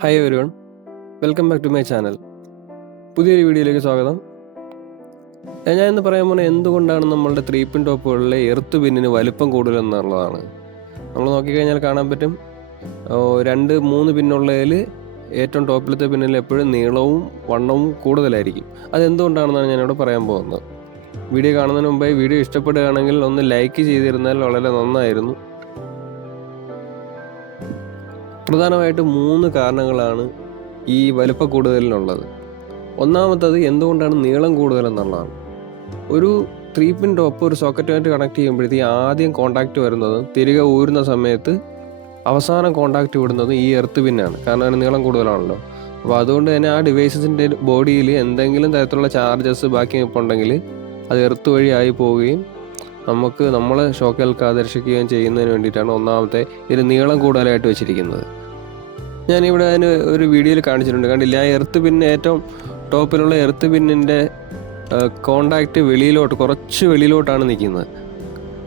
Hi everyone welcome back to my channel പുതിയൊരു വീഡിയോയിലേക്ക് സ്വാഗതം. ഞാൻ ഇന്ന് പറയാൻ പോകുന്നത് എന്തുകൊണ്ടാണ് നമ്മളുടെ ത്രീ പിൻ ടോപ്പുകളിലെ എർത്ത് പിന്നിന് വലിപ്പം കൂടുതലെന്നുള്ളതാണ് നമ്മൾ നോക്കിക്കഴിഞ്ഞാൽ കാണാൻ പറ്റും. രണ്ട് മൂന്ന് പിന്നുള്ളതിൽ ഏറ്റവും ടോപ്പിലത്തെ പിന്നിൽ എപ്പോഴും നീളവും വണ്ണവും കൂടുതലായിരിക്കും. അതെന്തുകൊണ്ടാണെന്നാണ് ഞാനിവിടെ പറയാൻ പോകുന്നത്. വീഡിയോ കാണുന്നതിന് മുമ്പേ വീഡിയോ ഇഷ്ടപ്പെടുകയാണെങ്കിൽ ഒന്ന് ലൈക്ക് ചെയ്തിരുന്നാൽ വളരെ നന്നായിരുന്നു. പ്രധാനമായിട്ട് മൂന്ന് കാരണങ്ങളാണ് ഈ വലുപ്പ കൂടുതലിനുള്ളത്. ഒന്നാമത്തത് എന്തുകൊണ്ടാണ് നീളം കൂടുതലെന്നുള്ളതാണ്. ഒരു ത്രീ പിൻ ടോപ്പ് ഒരു സോക്കറ്റുമായിട്ട് കണക്ട് ചെയ്യുമ്പോഴത്തേക്ക് ആദ്യം കോണ്ടാക്റ്റ് വരുന്നത് തിരികെ ഊരുന്ന സമയത്ത് അവസാനം കോണ്ടാക്റ്റ് വിടുന്നത് ഈ എർത്ത് പിന്നാണ്. കാരണം അതിന് നീളം കൂടുതലാണല്ലോ. അപ്പോൾ അതുകൊണ്ട് തന്നെ ആ ഡിവൈസസിന്റെ ബോഡിയിൽ എന്തെങ്കിലും തരത്തിലുള്ള ചാർജസ് ബാക്കി നിൽപ്പുണ്ടെങ്കിൽ അത് എർത്ത് വഴി ആയി പോവുകയും നമുക്ക് നമ്മളെ ഷോക്കേൽക്കാതെ രക്ഷിക്കുകയും ചെയ്യുന്നതിന് വേണ്ടിയിട്ടാണ് ഒന്നാമത്തെ ഇതിന് നീളം കൂടുതലായിട്ട് വെച്ചിരിക്കുന്നത്. ഞാനിവിടെ അതിന് ഒരു വീഡിയോയിൽ കാണിച്ചിട്ടുണ്ട്. കണ്ടില്ല? ആ എർത്ത് പിൻ ഏറ്റവും ടോപ്പിലുള്ള എർത്ത് പിന്നിന്റെ കോണ്ടാക്റ്റ് വെളിയിലോട്ട് കുറച്ച് വെളിയിലോട്ടാണ് നിൽക്കുന്നത്.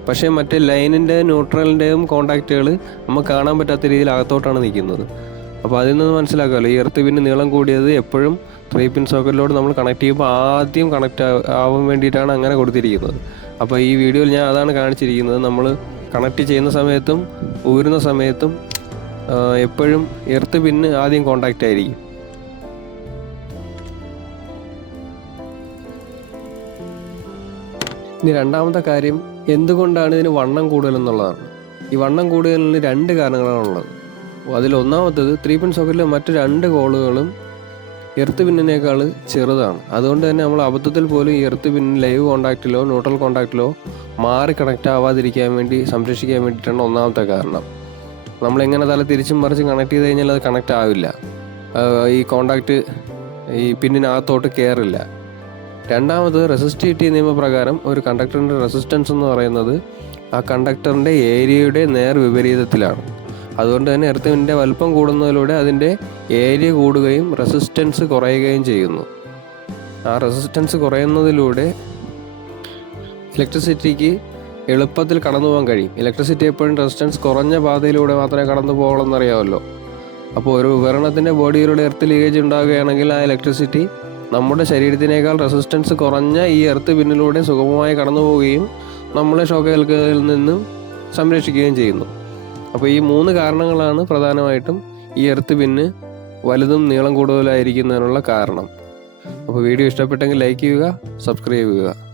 പക്ഷേ മറ്റേ ലൈനിന്റെ ന്യൂട്രലിന്റെയും കോണ്ടാക്റ്റുകൾ നമുക്ക് കാണാൻ പറ്റാത്ത രീതിയിൽ അകത്തോട്ടാണ് നിൽക്കുന്നത്. അപ്പോൾ അതിൽ നിന്ന് മനസ്സിലാക്കാമല്ലോ ഈ എർത്ത് പിൻ നീളം കൂടിയത് എപ്പോഴും ത്രീ പിൻ സോക്കറ്റിലോട്ട് നമ്മൾ കണക്ട് ചെയ്യുമ്പോൾ ആദ്യം കണക്റ്റ് ആവാൻ വേണ്ടിയിട്ടാണ് അങ്ങനെ കൊടുത്തിരിക്കുന്നത്. അപ്പോൾ ഈ വീഡിയോയിൽ ഞാൻ അതാണ് കാണിച്ചിരിക്കുന്നത്. നമ്മൾ കണക്ട് ചെയ്യുന്ന സമയത്തും ഊരുന്ന സമയത്തും എപ്പോഴും എർത്ത് പിന്ന് ആദ്യം കോണ്ടാക്റ്റ് ആയിരിക്കും. ഇനി രണ്ടാമത്തെ കാര്യം എന്തുകൊണ്ടാണ് ഇതിന് വണ്ണം കൂടുതലെന്നുള്ളതാണ്? ഈ വണ്ണം കൂടുതലിന് രണ്ട് കാരണങ്ങളാണ് ഉള്ളത്. അതിൽ ഒന്നാമത്തത് ത്രീ പിൻ സോക്കറ്റിലെ മറ്റു രണ്ട് കോളുകളും എർത്ത് പിന്നിനേക്കാൾ ചെറുതാണ്. അതുകൊണ്ട് തന്നെ നമ്മൾ അബദ്ധത്തിൽ പോലും ഈ എർത്ത് പിൻ ലൈവ് കോണ്ടാക്റ്റിലോ ന്യൂട്രൽ കോണ്ടാക്റ്റിലോ മാറി കണക്റ്റ് ആവാതിരിക്കാൻ വേണ്ടി സംരക്ഷിക്കാൻ വേണ്ടിയിട്ടാണ് ഒന്നാമത്തെ കാരണം. നമ്മൾ എങ്ങനെ തല തിരിച്ചും മറിച്ചും കണക്ട് ചെയ്ത് കഴിഞ്ഞാൽ അത് കണക്റ്റ് ആവില്ല. ഈ കോണ്ടാക്റ്റ് ഈ പിന്നിനകത്തോട്ട് കയറില്ല രണ്ടാമത് റെസിസ്റ്റിവിറ്റി നിയമപ്രകാരം ഒരു കണ്ടക്ടറിന്റെ റെസിസ്റ്റൻസ് എന്ന് പറയുന്നത് ആ കണ്ടക്ടറിന്റെ ഏരിയയുടെ നേർ വിപരീതത്തിലാണ്. അതുകൊണ്ട് തന്നെ എർത്തിന്റെ വലുപ്പം കൂടുന്നതിലൂടെ അതിന്റെ ഏരിയ കൂടുകയും റെസിസ്റ്റൻസ് കുറയുകയും ചെയ്യുന്നു. ആ റെസിസ്റ്റൻസ് കുറയുന്നതിലൂടെ ഇലക്ട്രിസിറ്റിക്ക് എളുപ്പത്തിൽ കടന്നു പോകാൻ കഴിയും. ഇലക്ട്രിസിറ്റി എപ്പോഴും റെസിസ്റ്റൻസ് കുറഞ്ഞ പാതയിലൂടെ മാത്രമേ കടന്നു പോകണമെന്ന് അറിയാമല്ലോ അപ്പോൾ ഒരു ഉപകരണത്തിന്റെ ബോഡിയിലൂടെ എർത്ത് ലീക്കേജ് ഉണ്ടാകുകയാണെങ്കിൽ ആ ഇലക്ട്രിസിറ്റി നമ്മുടെ ശരീരത്തിനേക്കാൾ റെസിസ്റ്റൻസ് കുറഞ്ഞ ഈ എർത്ത് പിന്നിലൂടെ സുഗമമായി കടന്നു പോവുകയും നമ്മളെ ഷോക്ക് ഏൽക്കുന്നതിൽ നിന്നും സംരക്ഷിക്കുകയും ചെയ്യുന്നു. അപ്പോൾ ഈ മൂന്ന് കാരണങ്ങളാണ് പ്രധാനമായിട്ടും ഈ എർത്ത് പിന്ന് വലുതും നീളം കൂടുതലായിരിക്കുന്നതിനുള്ള കാരണം. അപ്പോൾ വീഡിയോ ഇഷ്ടപ്പെട്ടെങ്കിൽ ലൈക്ക് ചെയ്യുക സബ്സ്ക്രൈബ് ചെയ്യുക.